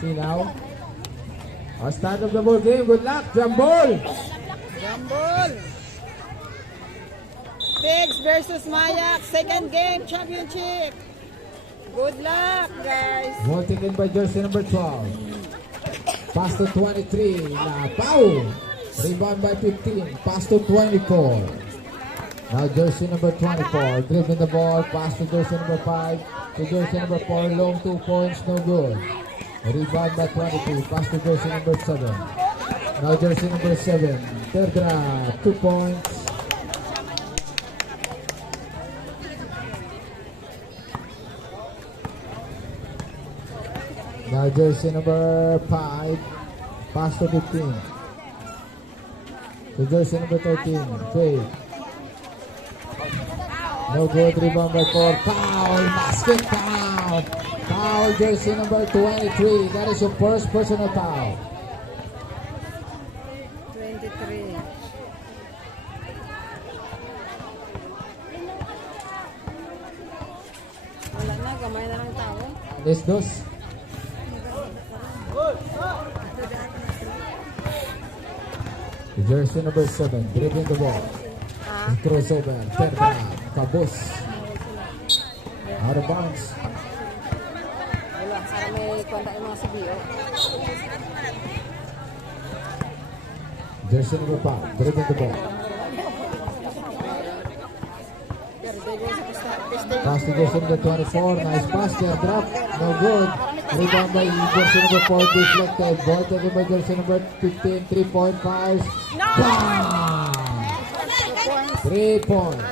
See now. Start of the ball game. Good luck. Jump ball. Jambol. Tigs versus Mayak. Second game championship. Good luck, guys. Ball taken by jersey number 12. Pass to 23. Na Pau. Rebound by 15. Pass to 24. Now jersey number 24. Dribbling the ball. Pass to jersey number 5. To jersey number 4. Long 2 points. No good. Rebound by 22. Pass to jersey number 7. Now jersey number 7. Third round. 2 points. Now jersey number 5. Pass to 15. To jersey number 13. Fade. No good. Rebound by 4. Foul. Basket foul. Foul jersey number 23. That is your first personal foul. 23. Wala na, gamay na lang tao. Let's dos. Jersey number 7. Dribbling the ball. Crossover. Third round. Kabus. Out of bounds. Wala, para may kwenta yung mga sabiyo. Jersey number 5. Dribbling the ball. Pass to jersey number 24. Nice pass there. Drop. No good. Rebound by jersey number 4. Deflected. Ball taken by jersey number 15. 3.5. Bam! 3 points.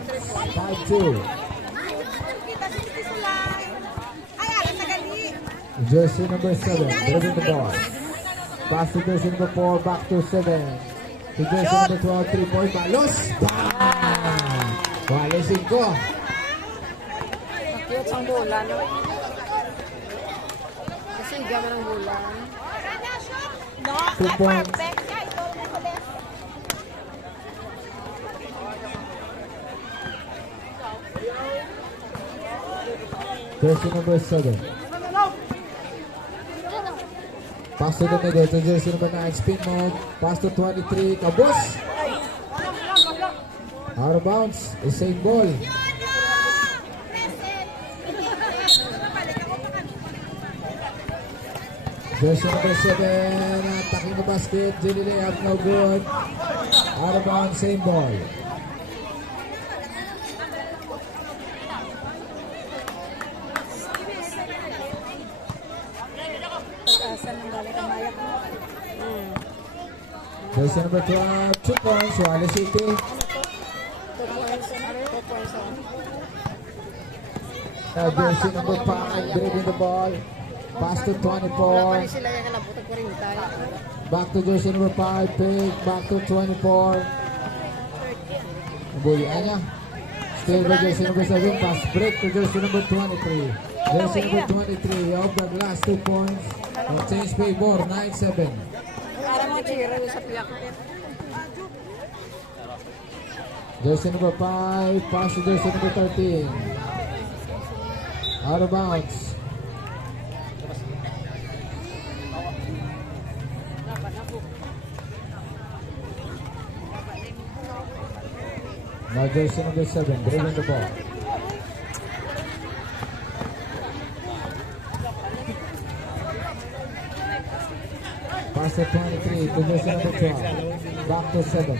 5-2. Jersey number 7. Dribbling the ball. Pass to jersey number 4. Back to 7. To jersey number 12. 3-point. Balos. Bam! Wale 5. Cute ang bulan. Kasi gaman ang bulan. 2 points. Jersey number 7. Pass to the middle to jersey number 9. Spin mode. Pass to 23. Kabus. Out of bounds. The same ball. Jersey number 7. Attacking the basket. Jelly layup. No good. Out of bounds. Same ball. Pag-asa ng galing ang Mayak mo. Jersey number 12. 2 points. Wale City. 2 points. 2 points. Jersey number 5. Dribbling the ball. Pass to 24. Sila yung kalabutag ko rin tayo. Back to jersey number 5. Pick. Back to 24. Bulian niya. Still by jersey number 7. Pass break to jersey number 23. Jersey number 23. Of the last 2 points. Change favor. 9-7. Para mga chiro sa piyak. Jersey number 5. Pass to jersey number 13. Out of bounds. Now jersey number 7, dribbling the ball. Pass to 23 to jersey number 12. Back to 7.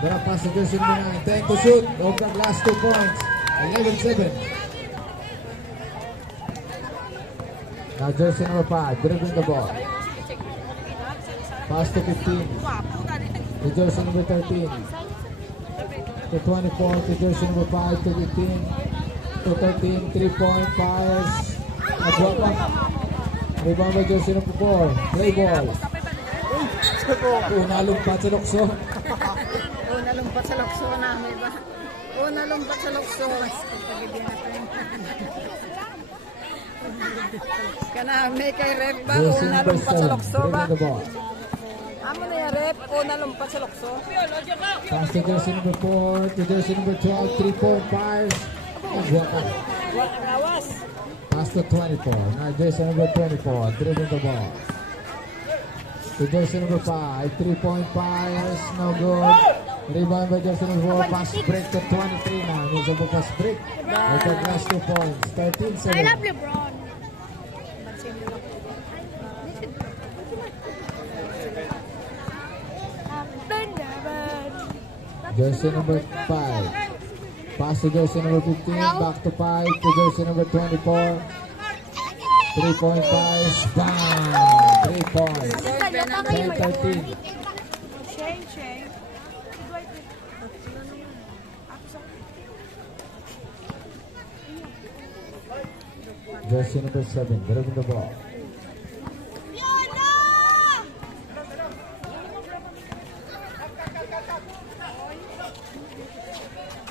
Then pass to jersey number 9. 10 to shoot. Over the last 2 points. 11-7. Now jersey number 5, dribbling the ball. Pass to 15. To jersey number 13. To 24. To jersey number 5. To 15. To 13. 3-point. Fires. A drop up. Rebound by jersey number 4. Play ball. Nalumpat sa lukso. Nalumpat sa lukso namin ba? Nalumpat sa lukso. Kanami kay Rep ba? Jersey number Nalumpat sa 7. lukso ba? Dribbling the ball. Amo na yung rep o nalumpat sa lokso. Pass to jersey number 4, to jersey number 12, 3-point fires. Nagwakas. Rawas. Pass to 24. Now jersey number 24, dribbling the ball. To jersey number 5, 3-point fires, no good. Rebound by jersey number 4, pass break to 23 now. Needs a pass break. With the last 2 points, 13-7. I love LeBron. Jersey number 5. Pass to jersey number 15. Back to 5. To jersey number 24. 3-point fires. Bang! 3 points. 10-13. Jersey number 7. Dribbling the ball.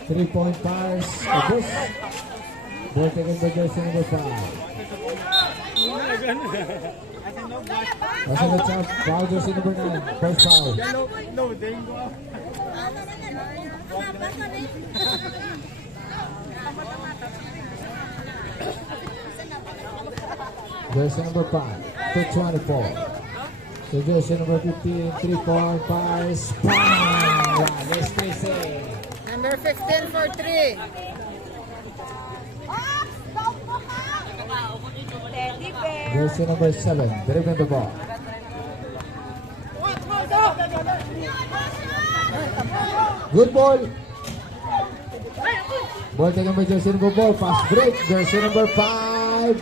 Three-point fires. Abus. Ball taken by jersey number 5. Kasunod sa foul jersey number 9. First foul. Jersey number 5. To 24. So jersey number 15. 3-point fires. Bang! Wow, let's face it. Number 15 for 3. Jersey number 7, dribbling the ball. Good ball. Ball taken by jersey number 4. Pass break. Jersey number 5.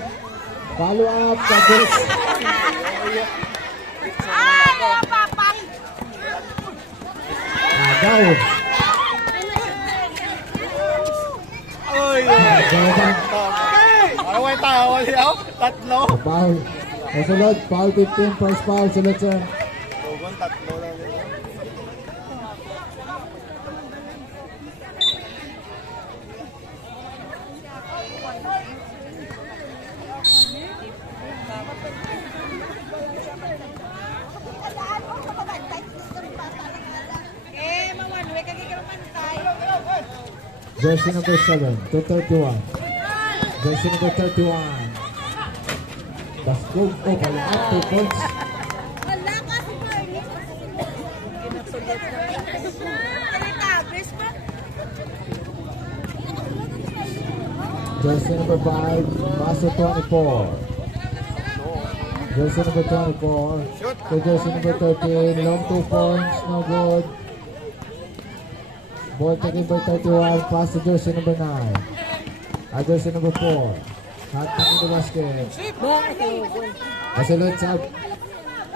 Follow up. Tabis. Agaw. Agaw. Away tayo, wali ako. Tatlo. Foul. Kasunod, foul 15. First foul. Sunod sir. Tugon, tatlo lang nila. Jersey number 7 to 31. Jersey number 31. Basco. Oh, follow up. 2 points. Jersey number 5. Pass to 24. Jersey number 24. To jersey number 13. Long 2 points. No good. Ball taken by 31. Pass to jersey number 9. Jersey number 4. Hot tap in the basket. Kasunod sa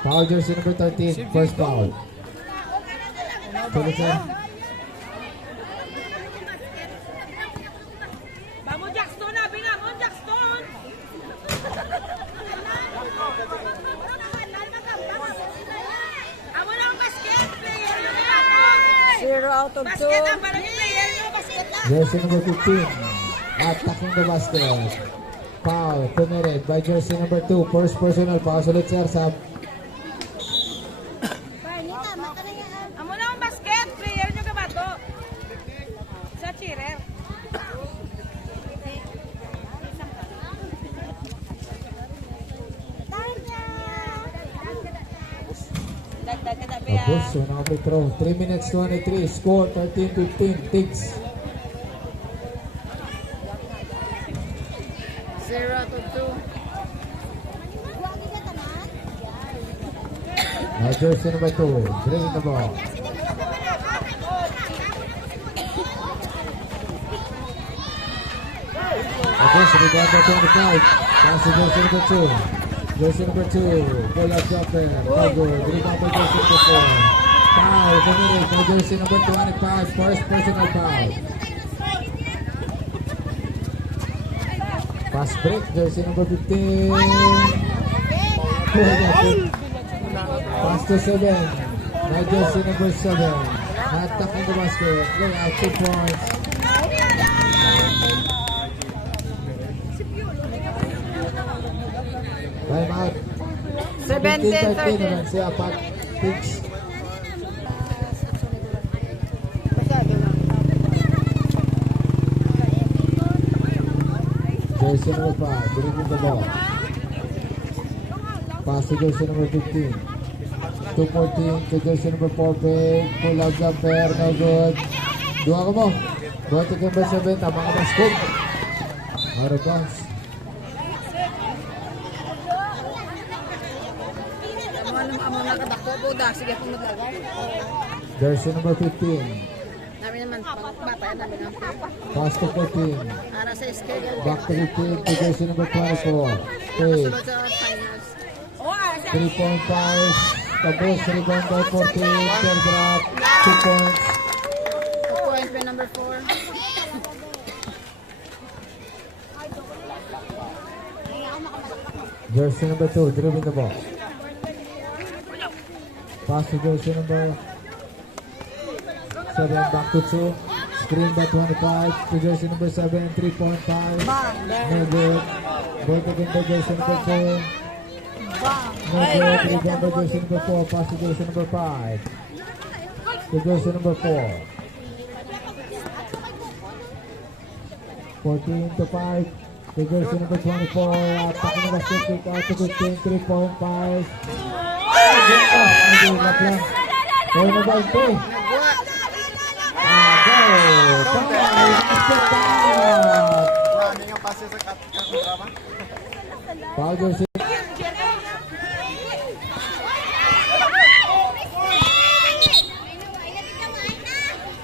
foul jersey number 13. First foul. Sunod sa Vamos Jackson, binangon Jackson. Amo na ang basket player. 0 out of 2. Basket ang parang yung player nyo, basket na. jersey number 15. Attacking the basket. Foul committed by jersey number 2. First personal foul. Sunod sir sa Amo na ang basket player nyo ka ba to? Sa cheerer. Dagdag ka tabi Abus. So now free throw. 3 minutes 23. Score 13-15. Tigs. 0 out of 2. Now jersey number 2. Dribbling the ball. Abus. Rebound by 25. Pass to jersey number 2. Jersey number 2. Pull up jumper. No good. Rebound by jersey number 4. Foul committed by jersey number 25. First personal foul. Pass break. Jersey number 15. Pass to 7. Now jersey number 7. Attacking the basket. Lay out 2 points. Time out. 17-13. 17-13 naman siya. Pat Tigs. Jersey number 5, dribbling the ball. Pass to jersey number 15. 2-14 to jersey number 4, fake. Pull out jumper, no good. Dua ka mo. Ball to number 7, tama ka ba scoop? Out of bounds. Amo nakadako po da. Sige po maglagay. Jersey number 15. Namin naman, bata yan namin ang Pass to 14. para sa schedule. Back to 15 to jersey number 24. Fake. Sunod sa finals. 3-point pass. Tapos rebound by 14. Fair drop. 2 points. 2 points by number 4. Jersey number 2, dribbling the ball. Pass to jersey number 7, back to 2. Screen by 25 to jersey number 7, 3-point pass. No good. Ball taken by jersey number 2. No good. Rebound by jersey number 4. Pass to jersey number 5. To jersey number 4. 14 to 5. To jersey number 24. Attacking the basket, kick out to 15. 3-point pass. Nag-iulap lang. Kaya na ba ito? Go! Ano yung pase sa kakontrama? Foul jersey.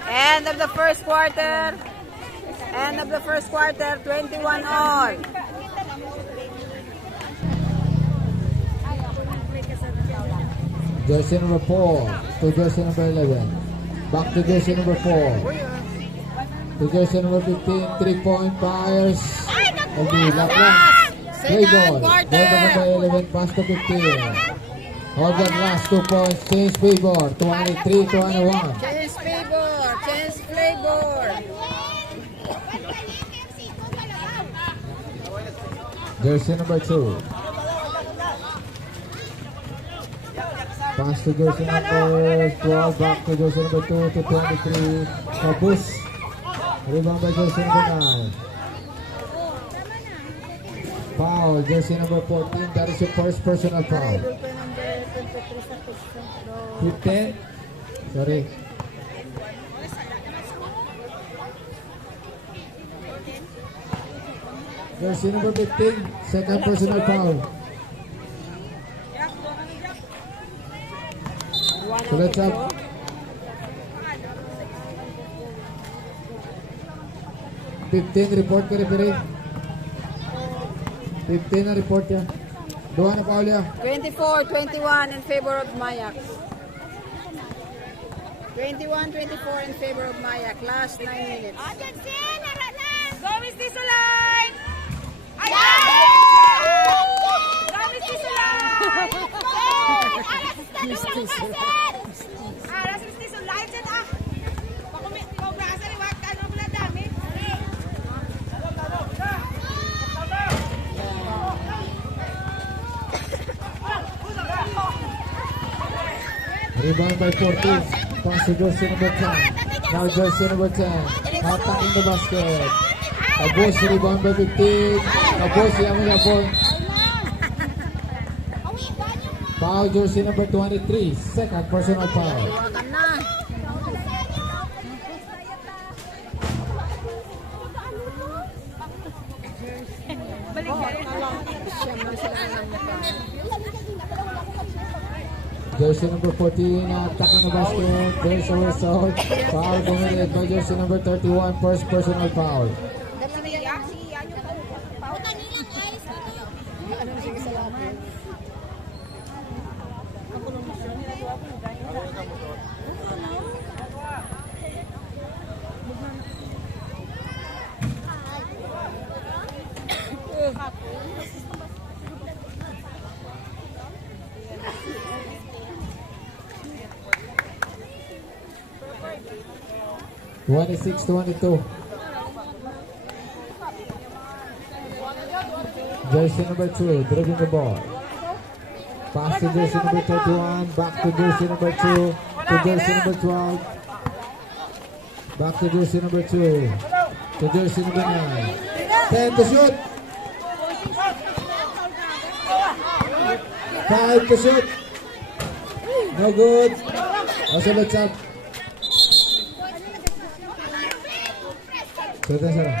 End of the first quarter. End of the first quarter, 21 all. Jersey number 4 to jersey number 11. Back to jersey number 4. To jersey number 15. 3-point fires. Nag-iulap lang. Play ball. Ball naman by 11. Pass to 15. Hold on, last 2 points. Change favor. 23-21. Change flavor. Change flavor. Jersey number 2. Pass to jersey number 12. Back to jersey number 2 to 23. Kabus. Rebound by jersey number 9. Foul. Jersey number 14. That is your first personal foul. 15. Sorry. Jersey number 15. Second personal foul. So let's have 15 report ka referee. 15 na report ya. Dua na foul ya. 24-21 in favor of Mayak. 21-24 in favor of Mayak. Last 9 minutes. Go, Miss Tisulay! Go, Miss Tisulay! Aras, Miss Tisulay, dyan ah! Pagkumasa ni Wag, ano mo na dami? Rebound by 14. Pass to jersey number 10. Now jersey number 10. Attacking the basket. Abos rebound by 15. Abos yang yapon. Foul jersey number 23. Second personal foul. Tawagan na. Jersey number 14 attacking the basket. There's a whistle. Foul committed by jersey number 31. First personal foul. – 26-22. Jersey number 2 dribbling the ball. Pass to jersey number 31. Back to jersey number 2. To jersey number 12. Back to jersey number 2. To jersey number 9. 10 to shoot. 5 to shoot. No good. Also, let's up. Shoot na sara.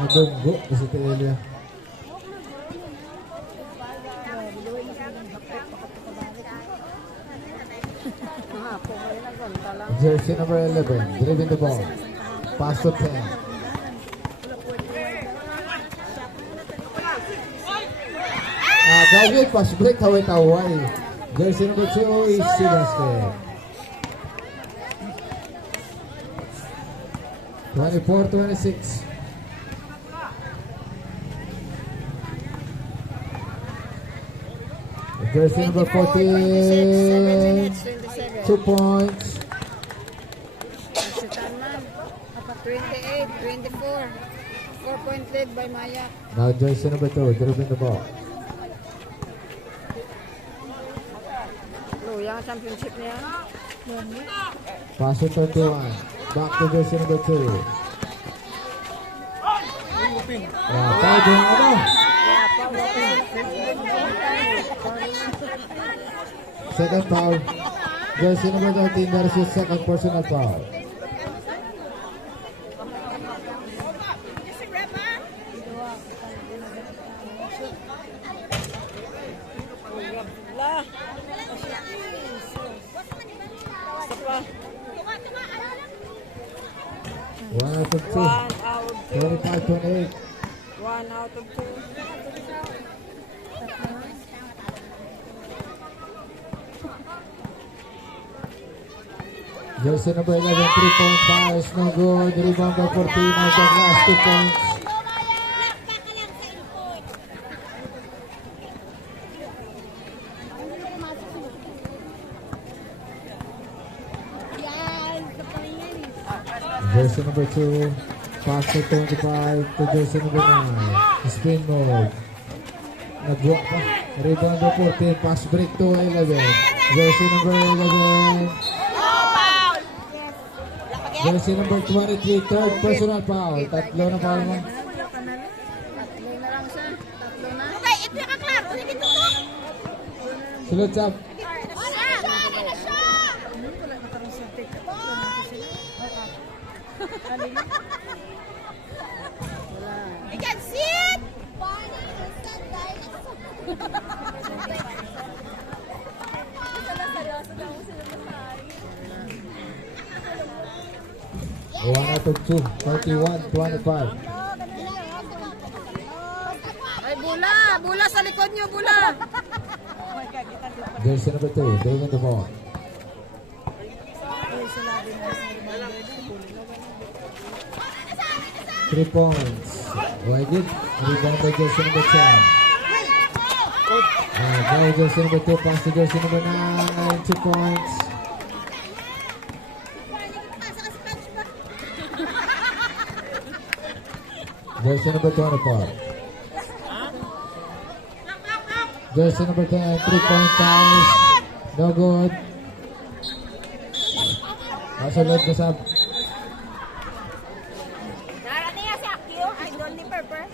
Nadunggo si Telia. Jersey number 11, driving the ball. Pass to 10. Gawin, pass break, taway-taway. Jersey number 2 is Sebastian. 24-26. Jersey number 14, 2 points. 28-24. 4-point lead by Maya. Now jersey number 2, dribbling the ball. Luyang championship niya. Pass to 31. Back to jersey number 2. Foul yung ano? Second foul. Jersey number 13, that is his second personal foul. La. One out of 2. 25-28. 1 out of 2. Jersey number 11, 3-point pass, no good. Rebound by 14, out of last 2 points. Jersey number 2, pass to 25 to jersey number 9. Spin move. Nagbuwa pa. Rebound by 14, pass break to 11. Jersey number 11. Jersey number 23, third personal foul. Tatlo na foul mo. Okay, ito yung kaklaro. Sige, ito. Sunod sa You can see it. 1 out of 2, 31-25. Ay, bula! Bula sa likod nyo, bula! Jersey number 2, driving the ball. Three points. Wagit. Rebound by jersey number 10. By jersey number 2, pass to jersey number 9. 2 points. Jersey number 24. Jersey number 10, 3-point pass. No good. Masulod na sab. Narating nga si Akio. Ay, doon ni Purper.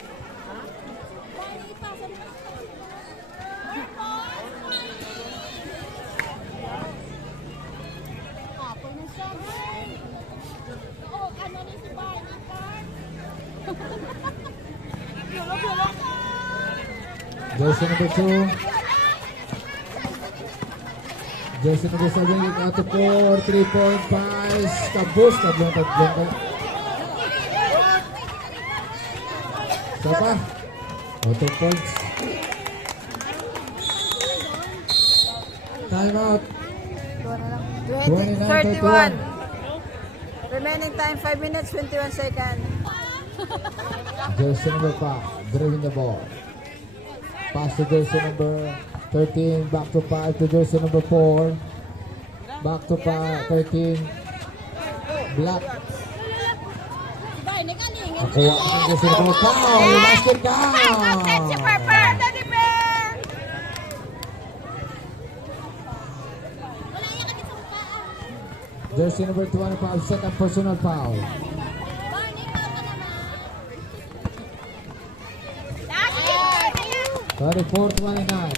Jersey number 2. Jersey number 7, out of 4, 3-point pass. Kabus, tablong. Sapa. Out of points. Time out. 31. Remaining time 5 minutes 21 seconds. Jersey number 5, driving the ball. Pass to jersey number 13, back to 5 to jersey number 4. Back to 13. Black. Nakuha ang jersey number 4. Basket Absent si down. Purper. Dali, Ben. Jersey number 25, second personal foul. Last 34-29.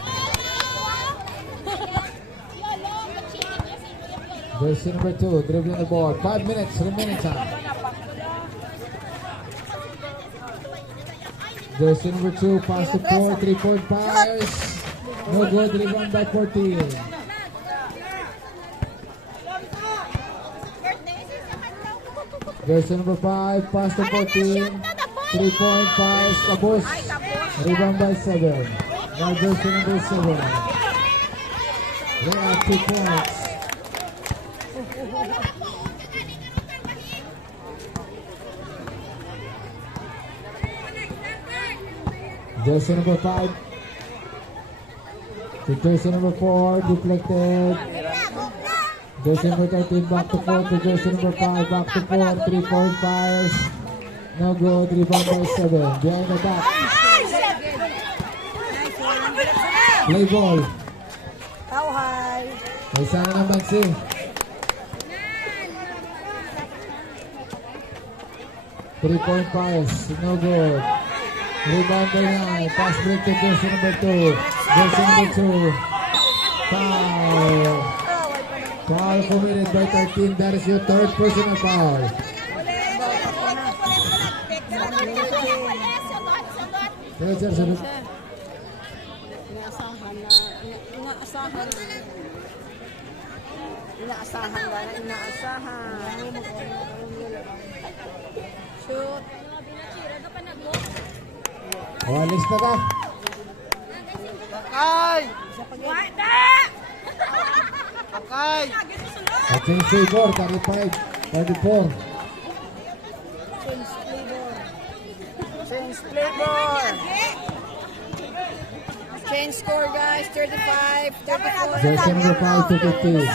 Jersey number 2, dribbling the ball. 5 minutes remaining time. Jersey number 2, pass to 4, 3-point fires. No good, rebound by 14. Jersey number 5, pass to 14. 3-point fires, Kabus. Rebound by 7. Now jersey number 7. They have 2 points. Jersey number 5 to jersey number 4, deflected. Jersey number 13 back to 4 to jersey number 5, back to 4, 3-point fires. No good, rebound by 7. Behind the back. Play ball. How high? May sana naman si. Three-point fires, no good. Rebound by 9. Pass break to jersey number 2. Jersey number 2. Foul. Foul committed by 13. That is your third personal foul. Sir, sunod. Inaasahan. Shoot. Alis na ka. Akay! Wala! Akay! At yung favor, 35, 34. Change flavor. Change score, guys. 35, 34. Jersey number 5 to 15.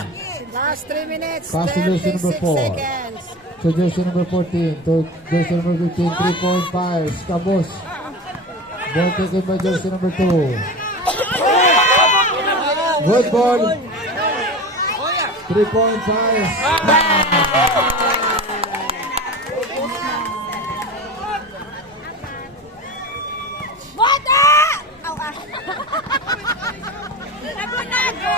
Last 3 minutes. Pass to jersey number 36 4. seconds. To jersey number 14. To jersey number 15. 3-point fires. Kabos. Ball taken by jersey number 2. Good ball. 3-point fires. Bota! Nagunago!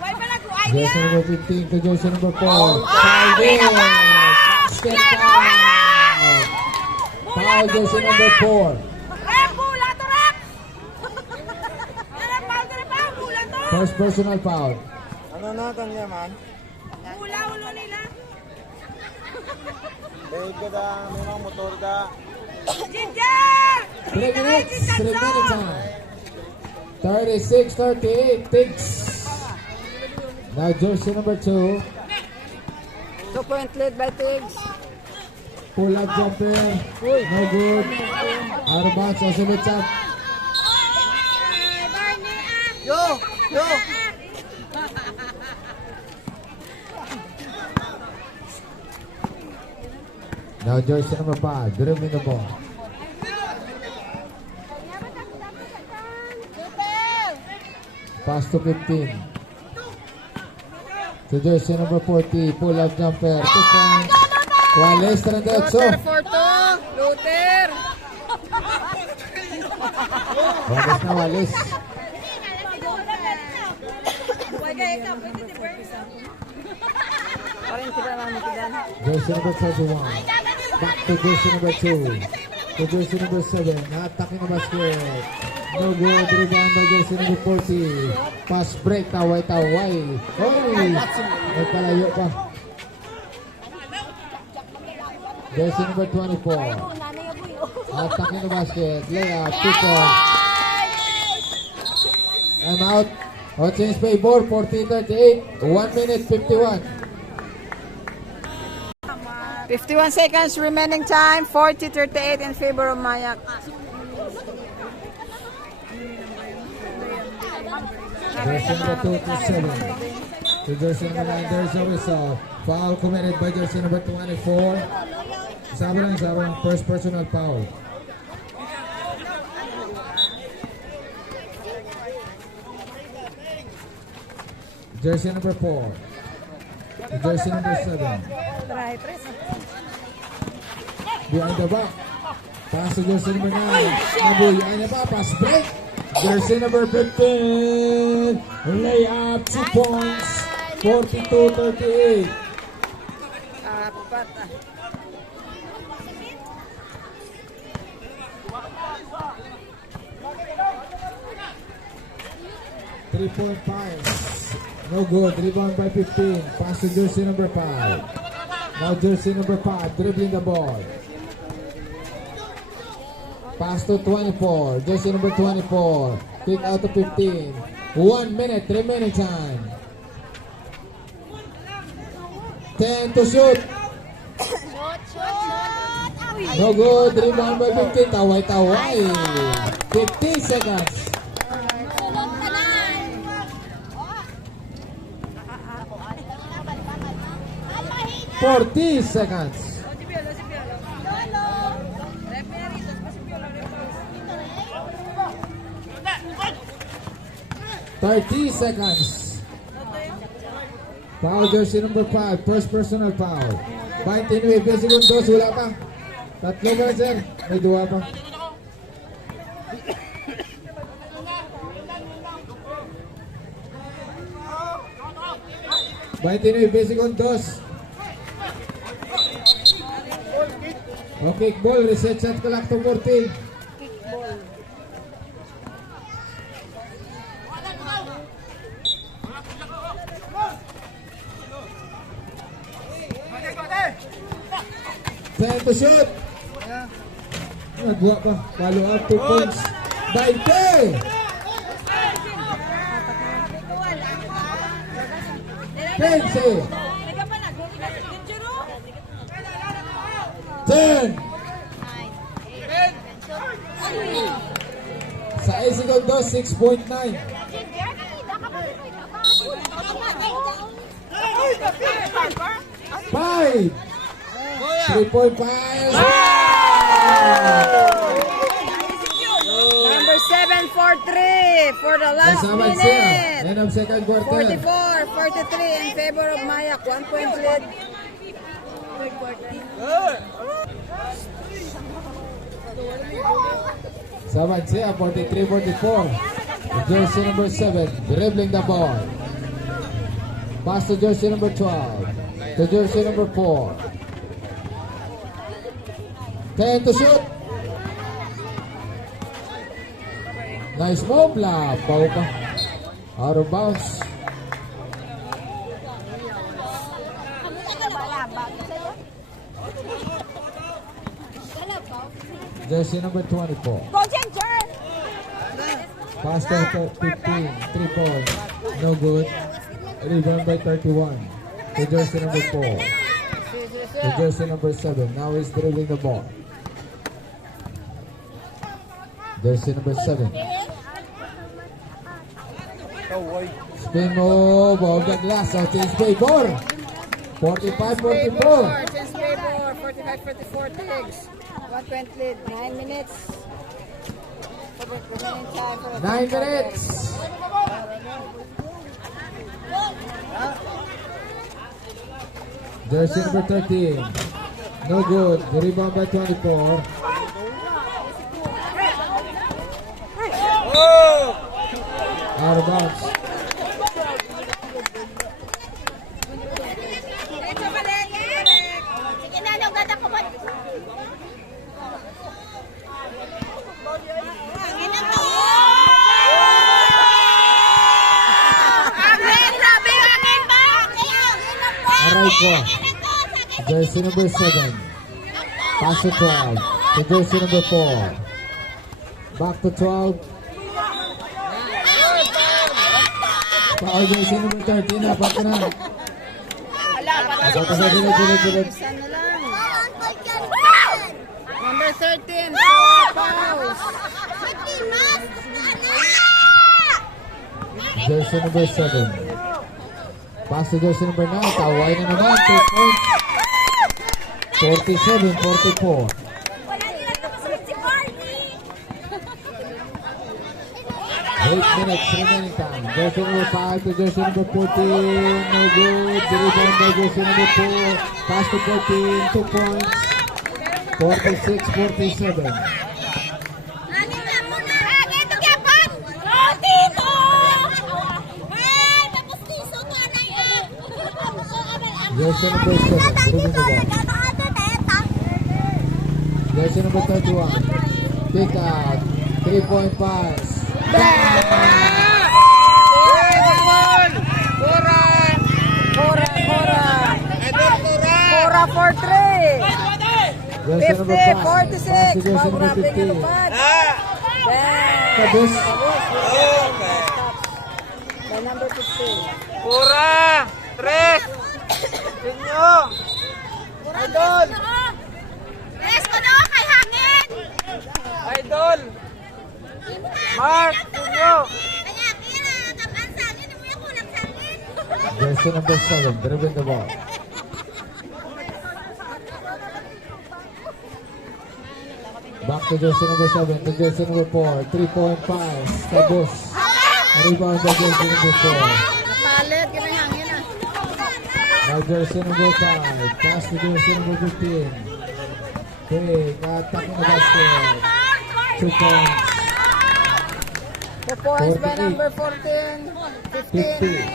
Why ba naguay niya? Jersey number 15 to jersey number 4. Foul in. Step down. Foul jersey number 4. Rep, bula to, rep! Rep, bula to! First personal foul. Ano na kanya man? Bula, ulo nila. Dahil ka da, may mga motor da. Ginger! 3 minutes remaining time. 36-38 Tigs. Now jersey number 2. 2-point lead by Tigs. Pull up jumper. No good. Out of bounds. Susunod sa Yo! Yo! now jersey number 5. Dribbling the ball. Pass to 15. To jersey number 40. Pull up jumper. 2 points. Wallace 38. Luther for 2. Luther. Wallace na Wallace. Parin kita lang kita. Jersey number 21. Back to jersey number 2. To jersey number 7. Attacking the basket. No good. Rebound by jersey number 40. Pass break. Taway-taway. Hoy! May palayo pa. Jersey number 24. Attacking the basket. Layup. 2 points. I'm out. On change favor. 40-38. 1 minute 51. 51 seconds remaining time. 40-38 in favor of Mayak. Jersey number 2 to 7. To jersey number 9, there's a whistle. Foul committed by jersey number 24. Sabi lang, first personal foul. Jersey number 4. to jersey number 7. Try, press. Behind the back. Pass to jersey number 9. Nabuyan niya pa. Pass break. Jersey number 15. Layup. 2 points. 42-38. Apat. 3-point pass. No good. Rebound by 15. Pass to jersey number 5. Now jersey number 5 dribbling the ball. Pass to 24. Jersey number 24. Kick out to 15. 1 minute remaining time. 10 to shoot. No good. Rebound by 15. Taway-taway. 15 seconds. 40 seconds. 30 seconds. Foul jersey number 5. First personal foul. 29 segundos. Wala pa. Tatlo ba, sir? May 2 pa. segundos. Okay, ball. Reset shot clock to 40. Time to shoot. Nagwa pa. Follow up 2 points. 20. 15. 10. Sa 8 segundos, 6.9. 5. 3.5. Number 7 for 3 for the last Kasama siya. minute. End of second quarter. 44-43 in favor of Mayak. 1 point lead. Saman siya, 43-44. Jersey number 7, dribbling the ball. Pass to jersey number 12. To jersey number 4. 10 to shoot. Nice move la. Pau pa. Out of bounds. Jersey number 24. Go, Ginger! Pass to 15. 3 points. No good. Rebound by 31. To jersey number 4. To jersey number 7. Now he's dribbling the ball. Jersey number 7. Spin move of the glass of his favor. 45-44. Since favor, 45-44 Tigs. 120 lead. 9 minutes. Remaining time for the 9 minutes. Jersey number 13. No good. The rebound by 24. Out of bounds. Sige na, nung ganda ko ba? Sige na to! Sabi yung akin ba? Aray ko. Jersey number 7. Pass to 12. To jersey number 4. Back to 12. Foul jersey number 13. Apat na. Apat na silid. Isa na lang. Number 13. Pause. Jersey number 7. Pass to jersey number 9. Taway na naman. 2 points. 47-44. Wala nila nakasunod si Barney! 8 minutes remaining time. Jersey number 5 to jersey number 14. No good. rebound by jersey number 4. Pass to 14, 2 points. 46-47. Hangin na muna. Hangin, tugyapon. Oh, Tito! Ay, tapos tiso ka na yan. Jersey number 7, dribbling the ball. Jersey number 31. Kick out. 3-point pass. Cora for 3. Jersey number 5. 50, 46. Pass to jersey Pau number grabe 15. nilupad. Tabos. By number 15. Pura! Tres! Inyo! Idol! Yes, ko na kay Hangin. Idol! Mark! Inyo! Kaya, kira, kapan sa akin, mo yung kulang sa akin. Jersey number 7, dribbling the ball. Back to jersey number 7, to jersey number 4. 3-point pass. Tabos. Rebound by jersey number 4. Napalit, kami hangin ah. Now jersey number 5. Pass to jersey number 15. Okay, attacking the basket. 2 points. 2 points by 48. number 14. 50.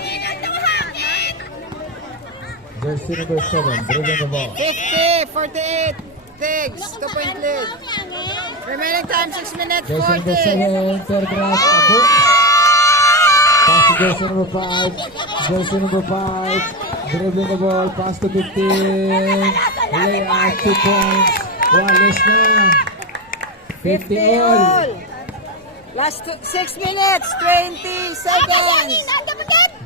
Jersey number 7, dribbling the ball. 50, 48. Tigs, 2-point lead. Remaining time 6 minutes, Jersey 40. number 7, third grab. Tabos. Pass to jersey number 5. Jersey number 5. Dribbling the ball. Pass to 15. Layup, 2 points. Wallace na. 50 all. Last 6 minutes, 20 seconds.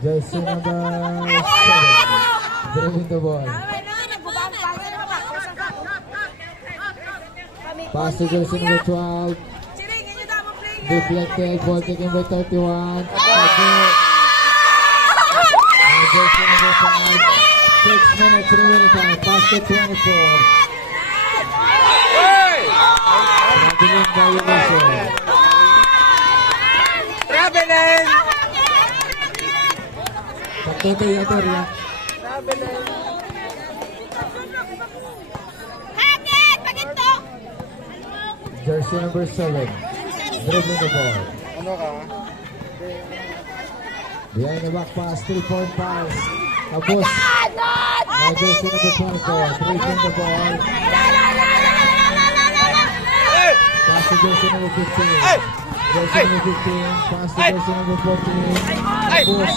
Jersey number 7. Dribbling the ball. Pass to jersey number 12. Deflected. Ball taken by 31. Tabos. And jersey number 5. 6 minutes remaining time. Pass to 24. Dribbling by Wilson. Traveling! Pagtotoy ito rin. Hangin, paginto. Jersey number 7. Dribbling the ball. Ano ka? Behind the back pass. 3-point pass. Tabos. Now jersey number 24. Dribbling the ball. Pass to jersey number 15. Jersey number 15. Pass to jersey number 14. Tabos.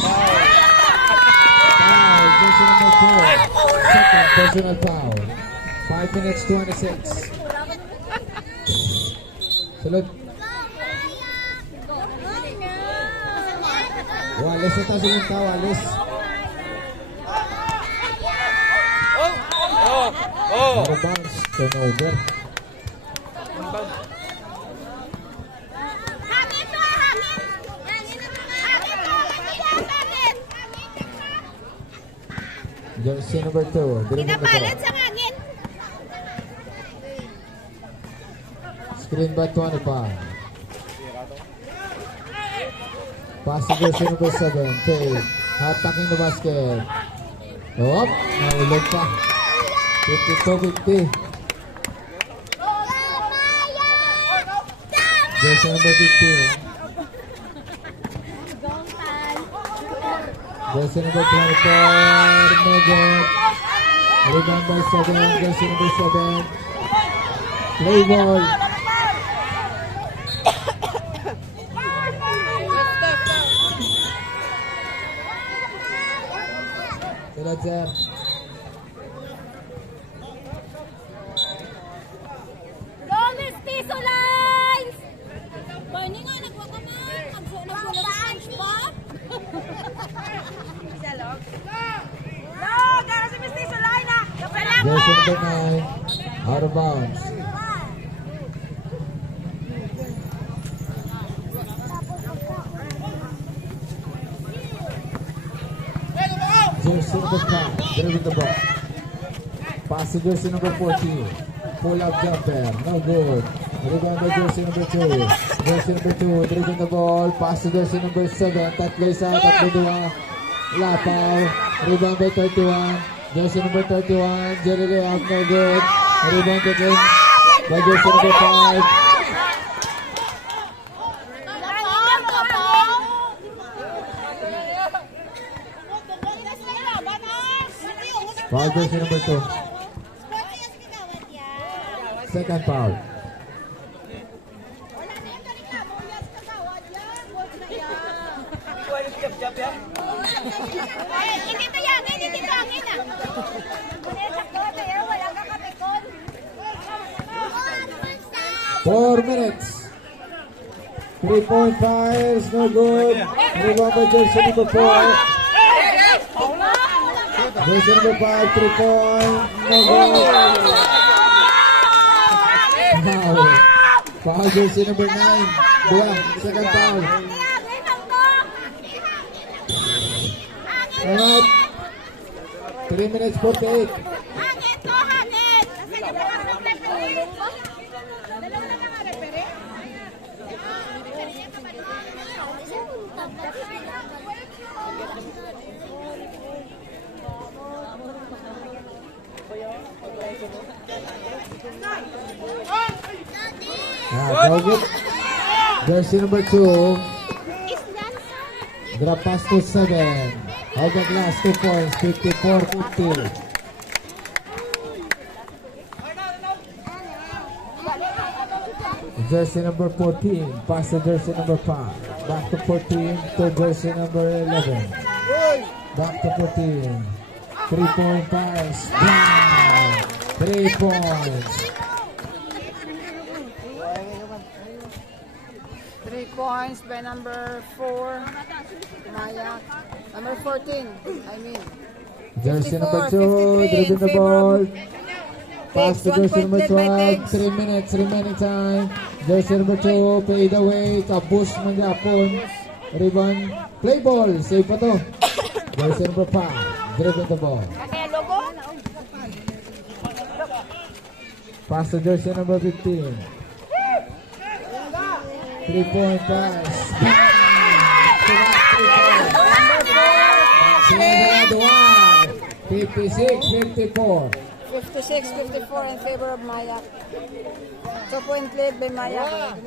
Foul. Jersey number 4. Second personal foul. 5 minutes 26. Sunod. Wallace na tayo yung tao, Wallace. Oh! Out of bounds. Turnover. Hangin to, hangin. Hangin to, hangin. Jersey number 2. Dribbling the Pinapalit ball. sa hangin. Screen by 25. Pass to jersey number 7. Take. Attacking the basket. Oh, nahulog pa. 52-50. Jersey number 15. Jersey number 24. No good. Rebound by 7. Jersey number 7. Play ball. Sila, sir. Longest piso lines! Barney nga, nagwa ka man. Nagsulat sa SpongeBob. Isa lang. No, gara si Miss Tiso line na. Jersey number 9. Out of bounds. Jersey number 5. Dribbling the ball. Pass to jersey number 14. Pull up jumper. No good. Rebound by jersey number 2. Jersey number 2. Dribbling the ball. Pass to jersey number 7. Tatlo isa. Tatlo dua. Lapaw. Rebound by 31. Jersey number 31. Jerry layup, no good. Rebound again by jersey number 5. Foul jersey number 2. Second foul. Hindi to yan, hindi dito ang ina. Wala ka kapikon. 4 minutes. 3-point fires, no good. Rebound by jersey number 4. Jersey number 5, 3-point, no good. Foul. Foul jersey number 9. Buwan, second foul. Alright. 3 minutes 48. Hangin to, hangin. Kasi nagkakaroon mo. Dalawa na nga repere. No good. Jersey number 2. Drop pass to 7. All the glass 2 points, 54-50. Jersey number 14, pass to jersey number 5. Back to 14 to jersey number 11. Back to 14. 3-point pass. Down. 3 points. 3 points by number 4, Maya. Number 14, I mean. Jersey number 2, 53 dribbling the in favor ball. of Pass to Tiggs. 1 jersey point number led by 12. Tiggs. 3 minutes remaining time. Jersey number 2, fade away. Tapos ng gapon. Rebound. Play ball. Save pa to. Jersey number 5, dribbling the ball. Kaya logo? Pass to jersey number 15. 3-point pass. Another one. 56-54. 56-54 in favor of Mayak. 2-point lead by Mayak.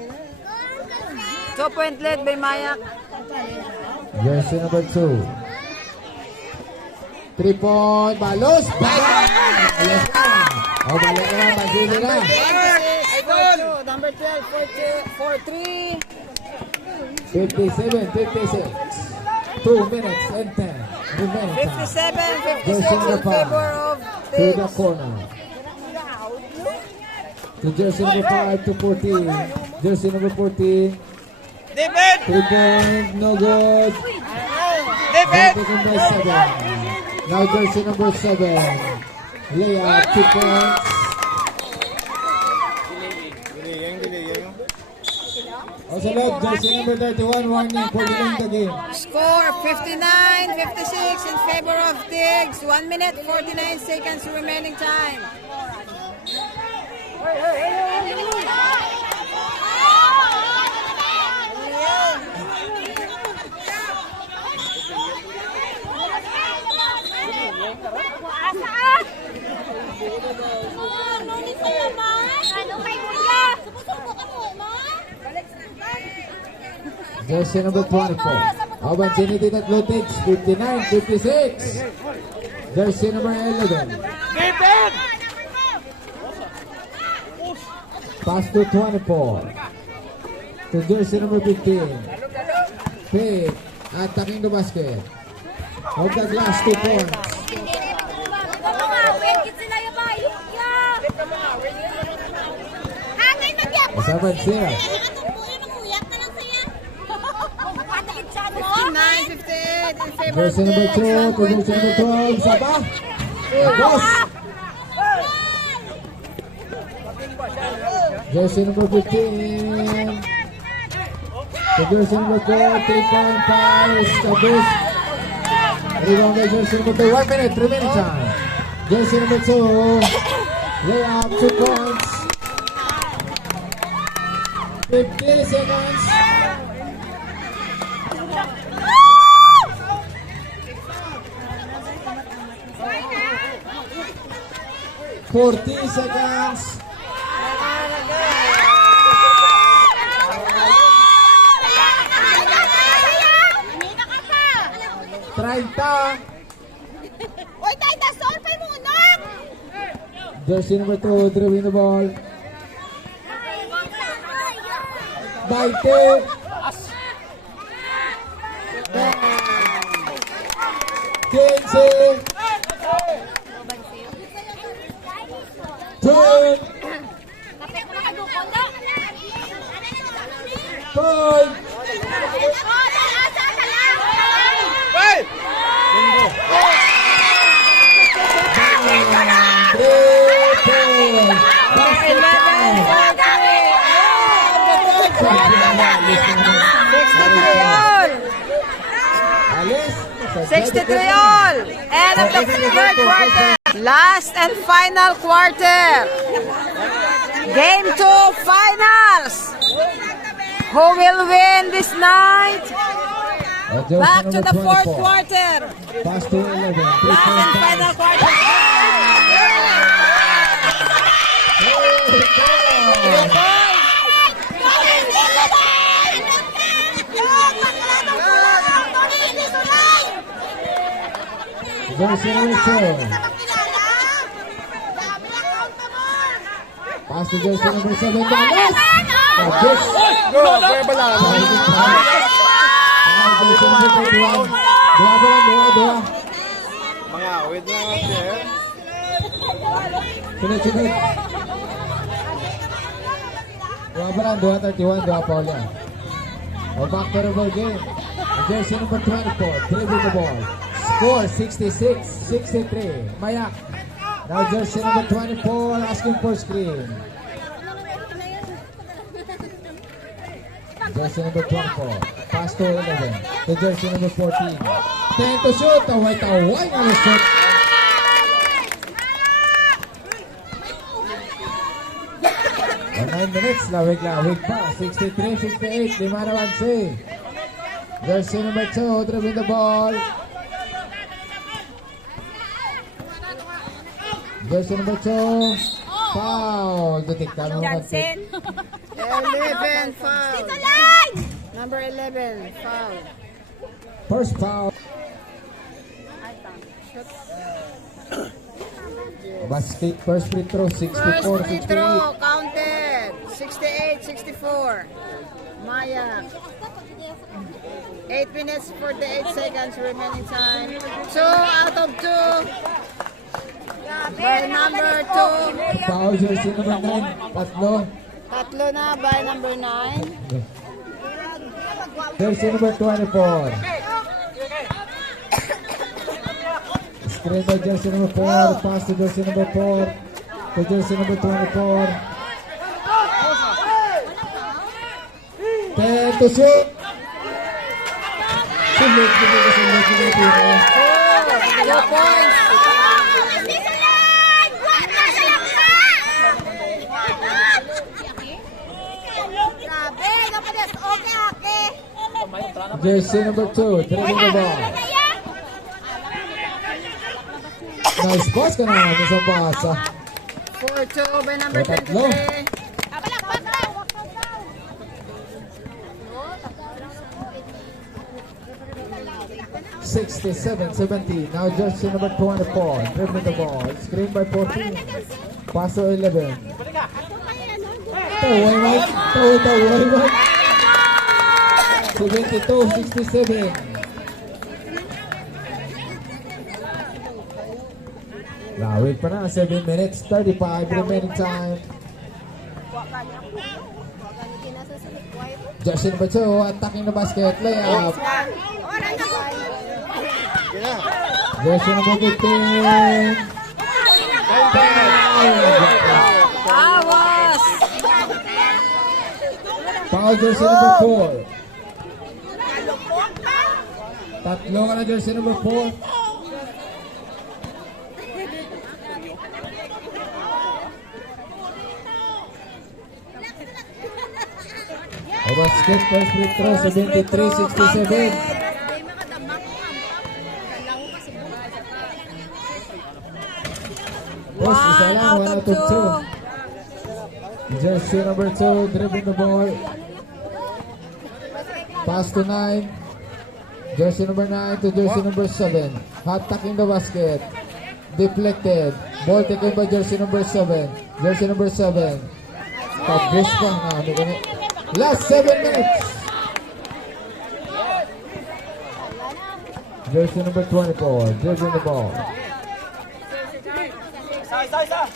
2-point lead by Mayak. Jersey number 2. 3-point. Balos. Bang! Alas na. O, balik na. Magili na. 26-42. Number 12, 4-3. 57-56. 2 minutes and 10 remaining time. 57-56 Jersey number in 5. favor of To the Tiggs. corner. To jersey number 5 to 14. Jersey number 14. David! 3-point. No good. David! Taken by 7. Now jersey number 7. Layup. 2 points. Also look, jersey number 31. Warning for the end of the game. Score 59-56 in favor of Tiggs. 1 minute 49 seconds remaining time. Jersey number 24. Awan Trinity at Lutich. 59-56. Jersey number 11. David! Pass to 24. To jersey number 15. Pick. Attacking the basket. Of the glass 2 points. Kasaban siya. 59-58 in favor of Jersey number Tiggs. 2 to 1 point jersey number lead. 12. Saba. Dos. Jersey number 15. To jersey number 12. 3-point pass. Tabus. Rebound by jersey number 2. 1 minute remaining time. Jersey number 2. Layup. 2 points. 50 seconds. 14 seconds. Kanina ka pa. 30. Uy, tayo tasol pa yung muna. Jersey number 2, dribbling the ball. 20. 15. 10. Kapit mo na kadukol na. 5. Hey! 63 all. End of the third quarter. Last and final quarter. Game 2 finals. Who will win this night? Back to the fourth quarter. Pass to 11. Last and final quarter. Jersey number 2. Pass to jersey number 7. Dallas. Just Go, kaya ba lang? jersey number 31. Dua ba lang? Dua. Mga, wait na nga siya. Sunod. Dua ba lang? Dua 31. Dua pa ulit. O back to the game. Jersey number 24. Dribbling the ball. Score 66-63. Mayak. Now jersey number 24 asking for screen. Jersey number 24. Pass to 11. To jersey number 14. 10 to shoot. Taway na na shoot. O 9 minutes. Lawig pa. 63-68. Lima na wansi. Jersey number 2. Dribbling the ball. Jersey number 2. Foul. Tutik-tan mo Johnson. 11 foul. Dito lang! Number 11 foul. First foul. Basket, first free throw, First free 64-68. throw counted. 68-64. Maya. 8 minutes 48 seconds remaining time. 2 out of 2. By number 2. Foul, jersey number 9. Tatlo. Tatlo na by number 9. Jersey number 24. Screen by jersey number 4. Pass to jersey number 4. To jersey number 24. 10 to shoot. Sulit. 2 points. Dito lang! Nasa lang ka! Grabe, kapalas. Okay, ake. Jersey number 2. Dribbling the ball. Nice pass ka naman. Isang pasa. 4-2 by number Tatlo. 23. Balak. 67-70. Now jersey number 24. Dribbling the ball. Screen by 14. Pass to 11. Taway man. 72-67. Lawig pa na. 7 minutes. 35 remaining time. Jersey number 2. Attacking the basket. Layup. Jersey number 15. Awas! Foul jersey number 4. Tatlo ka na jersey number 4. Basket first free throw 73-67. Boss, isa One lang, out 1 of out of 2. 2. Jersey number 2, dribbling the ball. Pass to 9. Jersey number 9 to jersey number 7. Hot taking the basket. Deflected. Ball taken by jersey number 7. Jersey number 7. Pag-boost pa nga. Last 7 minutes. Jersey number 24. Dribbling the ball.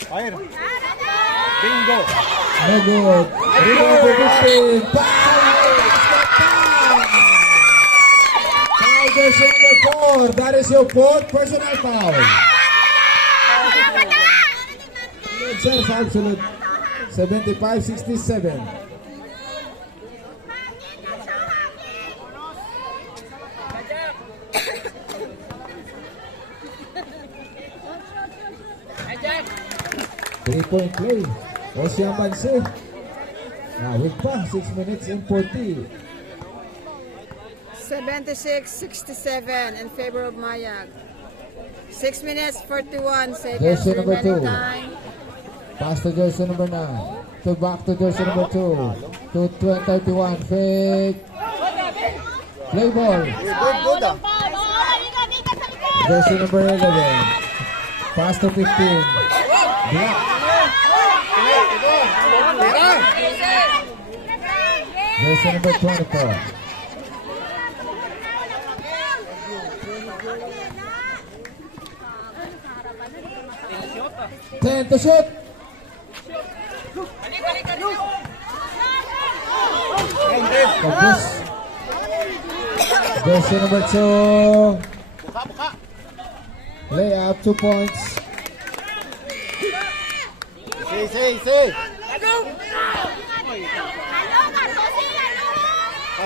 Fire. Bingo. No good. Rebound for 15. Foul jersey number 4. That is your fourth personal foul. Sir, foul sunod. 75-67. Three-point play. Ocean Manse. Nawid pa. 6 minutes and 40. 76-67 in favor of Mayag. 6 minutes 41 seconds Jersey number remaining 2. time. Pass to jersey number 9. To back to jersey number 2. To 31. Fake. Play ball. Good ah. Jersey number 11. Pass to 15. Block. Jersey number 24. Ten to shoot. Tapos. Jersey number 2. Layup, 2 points. See.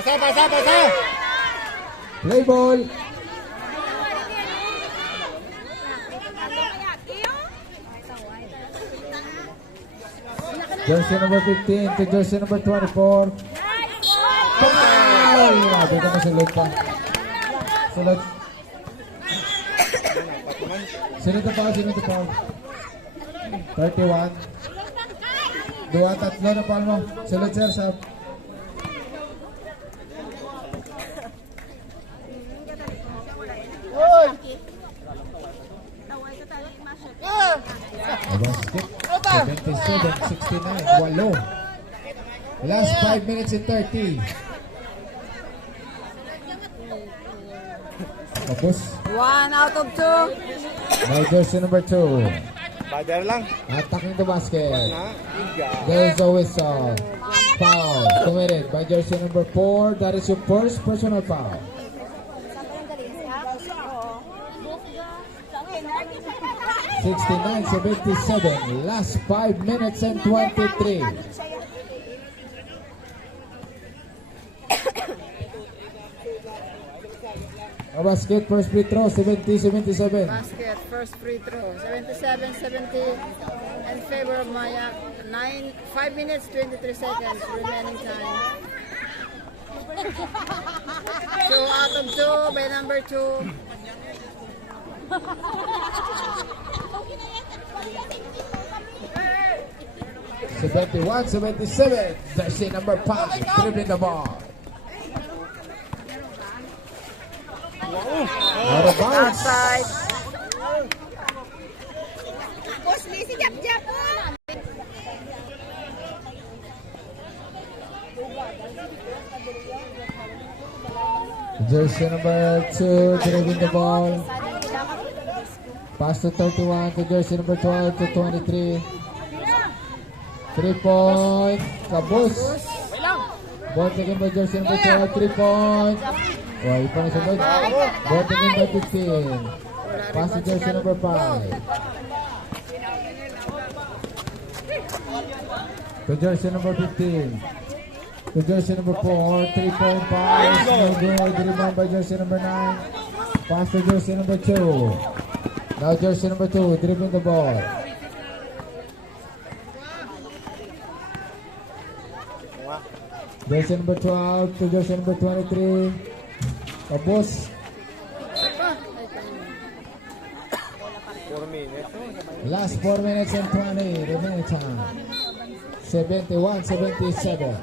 Pasa. Play ball. Jersey number 15 to jersey number 24. Foul! Dito na sulod pa. Sulod. Sunod na foul. 31. 2-3 na foul mo. Sulod, sir, sa... Basket. 77-69. Walo. Last 5 minutes and 30. Tapos. 1 out of 2. Now jersey number 2. Father lang. Attacking the basket. Na. Iga. There's a whistle. Foul committed by jersey number 4. That is your first personal foul. 69-77. Last 5 minutes and 23. A basket, first free throw, 70-77. Basket, first free throw. 77-70 in favor of Mayag. 5 minutes 23 seconds remaining time. 2 out of 2 by number 2. 71-77. Jersey number 5 dribbling the ball. Out of bounds. Outside. Boss, may si Jap-Jap po. Jersey number 2 dribbling the ball. Pass to 31 to jersey number 12 to 23. 3-point. Kabus. Ball taken by jersey number 12. 3-point. Why pa na sunod? Ball taken by 15. Pass to jersey number 5. To jersey number 15. To jersey number 4. 3-point pass. No good. Rebound by jersey number 9. Pass to jersey number 2. Now jersey number 2 dribbling the ball. Jersey number 12 to jersey number 23. Tapos. 4 minutes. Last 4 minutes and 20 remaining time. 71-77.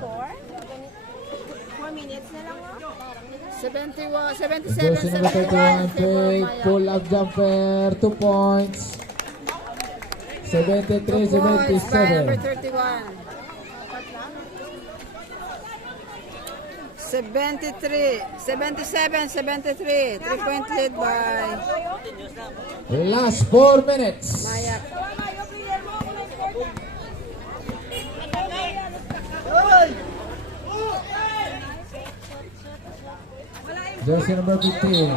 71, 77, Jersey number 31, 71 in favor of fake, Maya. pull-up jumper, 2 points. 73-77. Points by number 31. 77-73. 3-point lead by Last 4 minutes. Maya. Jersey number 15.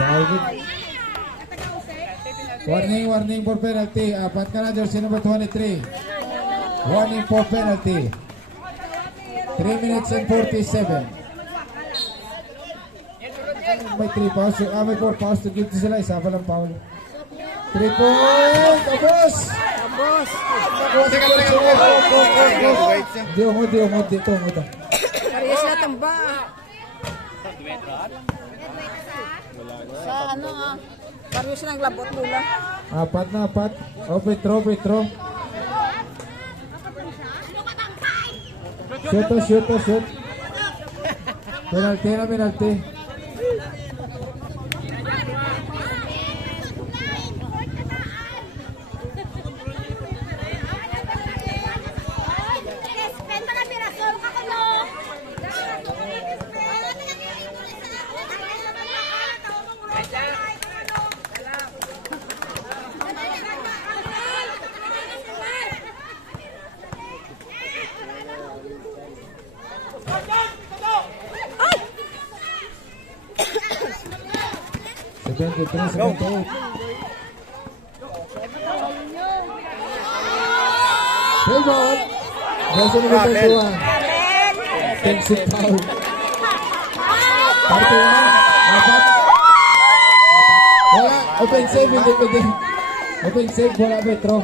Target. Warning for penalty. Apat ka na, jersey number 23. Warning for penalty. 3 minutes and 47. May 3 fouls. May 4 fouls to give to sila. Isa pa lang foul. 3 points. Abos! Boss. Dio mo. Dito mo. Parehas na tamba. Sa ano parehas ng labot mula. Apat na. Oh, Petro. Shoot. Penalty. Go. 73-78. Play ball. Jersey number 31. Tensive foul. 31. Apat. Wala. Offensive. Hindi pwede. Offensive. Wala Petro.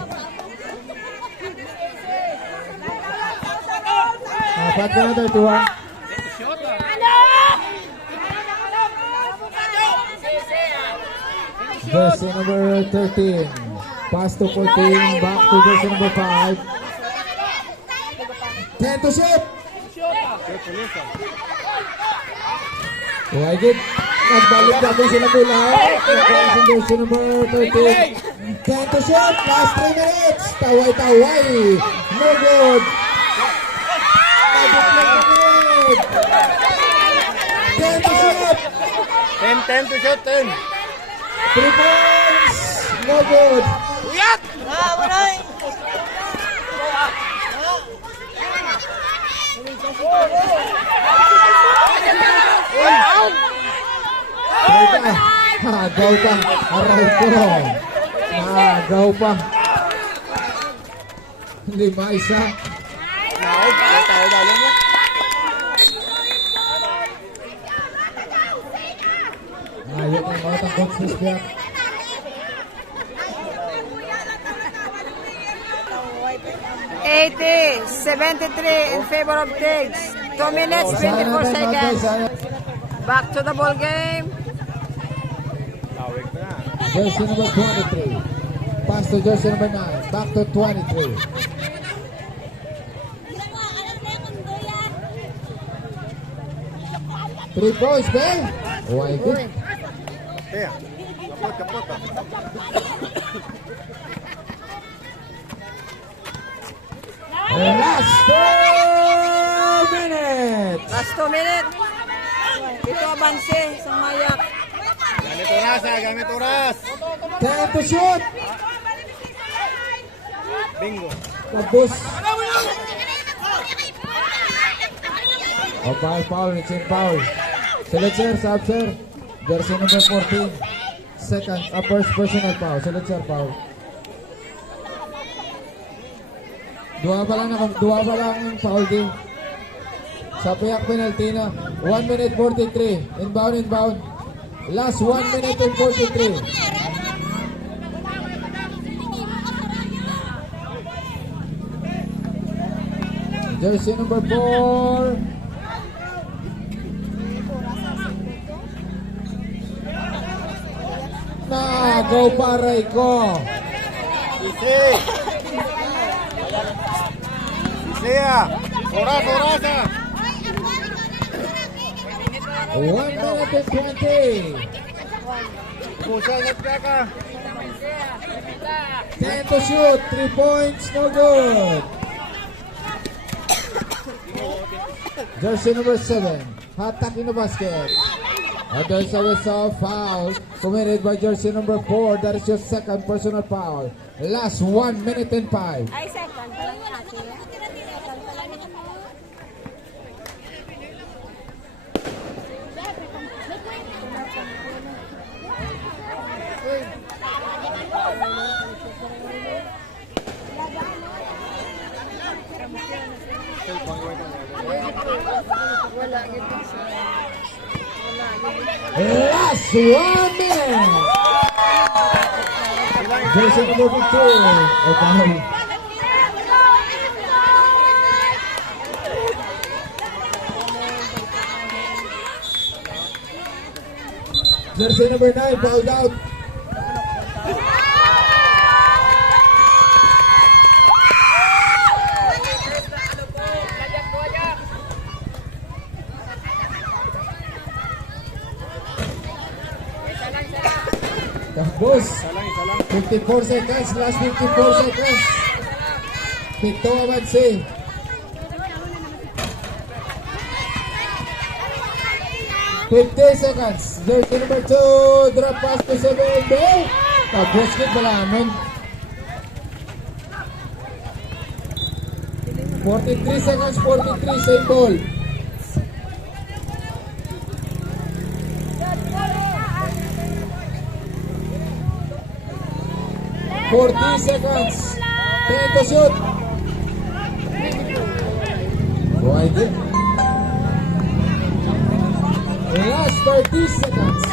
Apat ka na 31. Jersey number 13. Pass to 14. Back to jersey number 5. 10 to shoot. Wajib. Nagbalik natin sila bola. Jersey number 13. 10 to shoot. Last 3 minutes. Taway. No good. 10 to shoot. 10 to shot, 10. 3 points. No good. Agaw pa. Aray ko. Agaw pa. 5-1. Tayo dalo mo. Ayok ang mga coach ni Spiak. $80, 73 in favor of Tiggs. 2 minutes, 24 seconds. Back to the ball game. Tawag na. Jersey number 23. Pass to jersey number 9. Back to 23. Three points, Ben. Why good? Kaya. Kapot. Last 4 minutes. Last 2 minutes. Ito abanse sa Mayak. Gamit oras. 10 to shoot. Bingo. Tapos. Foul. It's in foul. Select sir, sub sir. Jersey number 14. Second, first personal foul. Select sir, foul. Dua pa lang ang foul din. Sa Piak penalty na. 1 minute 43. Inbound. Last 1 minute and 43. Jersey number 4. Go paray ko. Isi. Isi ah. Oras, oras ah. 1 minute and 20. Pusa agad ka. 10 to shoot. 3 points. No good. Jersey number 7. Hatak in the basket. And there's a whistle foul committed by jersey number 4. That is your second personal foul. Last 1 minute and 5. Ay, second. Pala yung ate. Wala, gito siya. Last 1 minute. Jersey number 15. Oh, foul. Jersey number 9 fouled out. Tapos, 54 seconds, last 54 seconds. Pito avanse. $50. Jersey number 2, drop pass to 7. Tapos kit balanon. 43 seconds, 43, same ball. $40 seconds. 10 to shoot. Pwede. Last 30 seconds.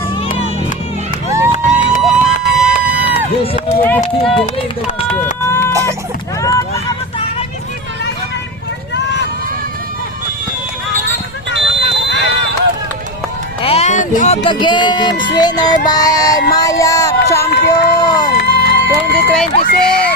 Jersey number 15, delaying the basket. End of the games, winner by Mayak, champion 2026.